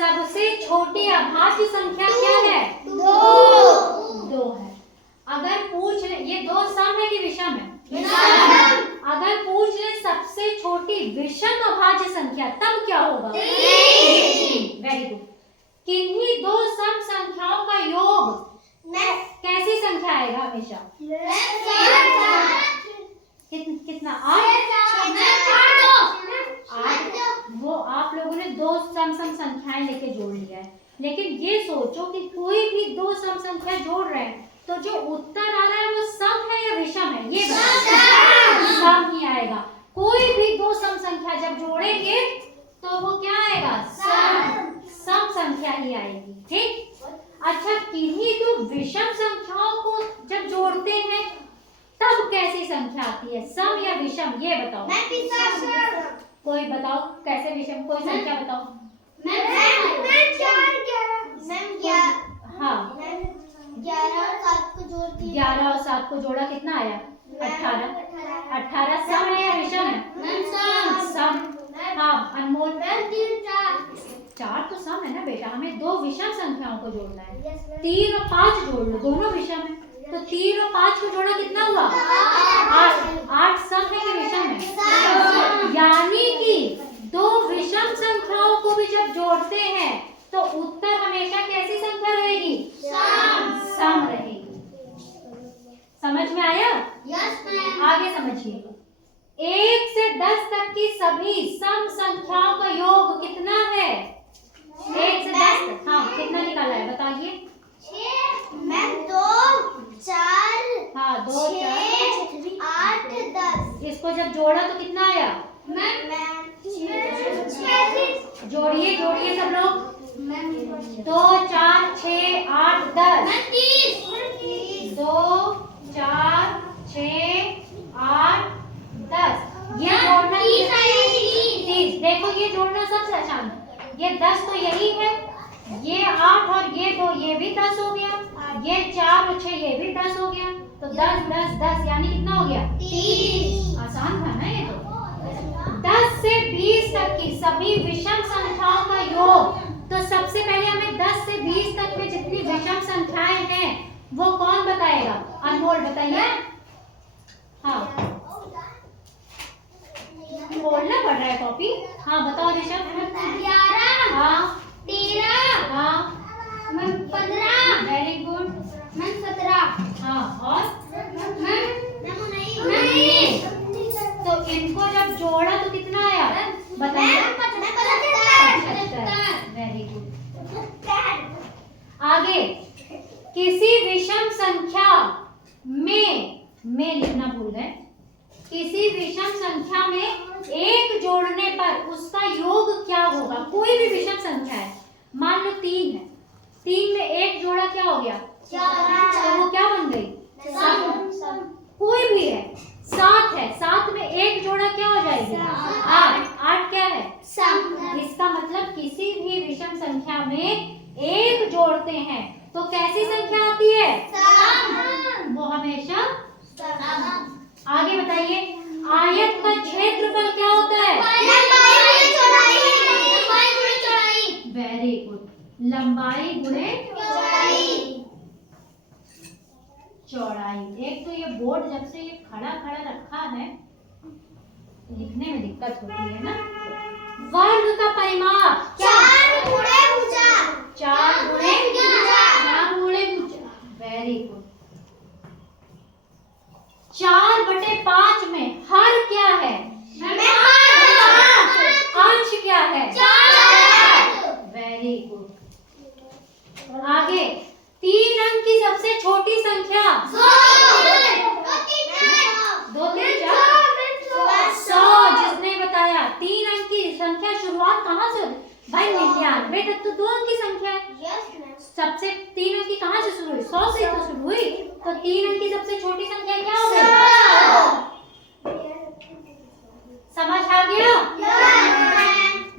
सबसे छोटी अभाज्य संख्या क्या है? 2 है। अगर पूछ ले, ये 2 सम है कि विषम है? अगर पूछ ले सबसे छोटी विषम अभाज्य संख्या तब क्या होगा? 3। Very good. किन्हीं 2 सम संख्याओं का योग कैसी संख्या आएगा हमेशा? कितना? 8। वो आप लोगों ने 2 सम संख्याएं लेके जोड़ लिया है, लेकिन ये सोचो कि कोई भी 2 सम संख्या जोड़ रहे हैं तो जो उत्तर आ रहा है वो सम है या विषम है? ये सम ही आएगा। कोई भी 2 सम संख्या जब जोड़ेंगे तो वो क्या आएगा? सम संख्या ही आएगी। ठीक। अच्छा, किन्हीं 2 विषम संख्याओं को जब जोड़ते हैं तब कैसी संख्या आती है? सम या विषम? ये बताओ। कोई बताओ कैसे विषम? कोई संख्या बताओ। हाँ, 11 और 7 को जोड़ा कितना आया? 18। 18 सम है या विषम है? सम। हाँ अनमोल, 4 तो सम है ना बेटा, हमें 2 विषम संख्याओं को जोड़ना है। 3 और 5 जोड़ लो, दोनों विषम है, तो 3 और 5 को जोड़ा कितना हुआ? 8। 8 सम है कि विषम है? यानी कि 2 विषम संख्याओं को भी जब जोड़ते हैं तो उत्तर हमेशा कैसी संख्या रहेगी? सम रहेगी। समझ में आया? Yes ma'am. आगे समझिए। 1 से 10 तक की सभी सम संख्याओं का योग कितना है? 1 से 10 तक। हाँ, कितना निकाला है बताइए? 2 4 हाँ 2 4 8 10। इसको जब जोड़ा तो कितना आया? जोड़िए जोड़िए सब लोग। 2 4 6 8 10। 2 4 6 8 10। ये जोड़ना 30। देखो ये जोड़ना सबसे आसान है। ये 10 तो यही है, ये 8 और ये 2 ये भी 10 हो गया, ये 4 और 6 ये भी 10 हो गया, तो 10 10 10 यानी कितना हो गया? 30। आसान था ना ये तो। 10 से 20 तक की सभी विषम संख्याओं का योग, तो सबसे पहले हमें 10 से 20 तक में जितनी विषम संख्याएं हैं वो कौन बताएगा? अनमोल बताइए। हाँ बोलना पड़ रहा है कॉपी। हाँ बताओ ऋषभ। 11 हाँ 13 हाँ 15 वेरी गुड 17। हाँ और नहीं तो इनको जब जोड़ा तो कितना आया बताइए? 75। Very good. आगे, किसी विषम संख्या में लिखना भूल गए। किसी विषम संख्या में 1 जोड़ने पर उसका योग क्या होगा? कोई भी विषम संख्या है, मान लो 3 है, 3 में 1 जोड़ा क्या हो गया? 4। तो वो क्या बन गई? कोई भी है। 7 है, 7 में 1 जोड़ा क्या हो जाएगी? 8। 8 क्या है? सम। इसका मतलब किसी भी विषम संख्या में 1 जोड़ते हैं तो कैसी संख्या आती है? सम। वो हमेशा। सम। आगे बताइए, आयत का क्षेत्रफल क्या होता है? वेरी गुड, लंबाई गुणे चौड़ाई। एक तो ये बोर्ड जब से ये खड़ा खड़ा रखा है लिखने में दिक्कत होती है ना। वर्ग का परिमाप 4 गुणे भुजा। 4 गुणे भुजा। Very good. 4/5 में हर क्या है? अंश क्या है? Very good. आगे, 3 अंक की सबसे छोटी संख्या 2 3 4 100। जिसने बताया 3 अंक की संख्या शुरुआत कहाँ से होती? भाई 99 तक तो 2 अंक की संख्या है। सबसे 3 अंक की कहाँ से शुरू हुई? 100 से तो शुरू हुई, तो 3 अंक की सबसे छोटी संख्या क्या हो गई? समझ आ गया?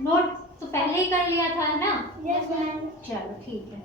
नोट तो पहले ही कर लिया था ना? चलो ठीक है।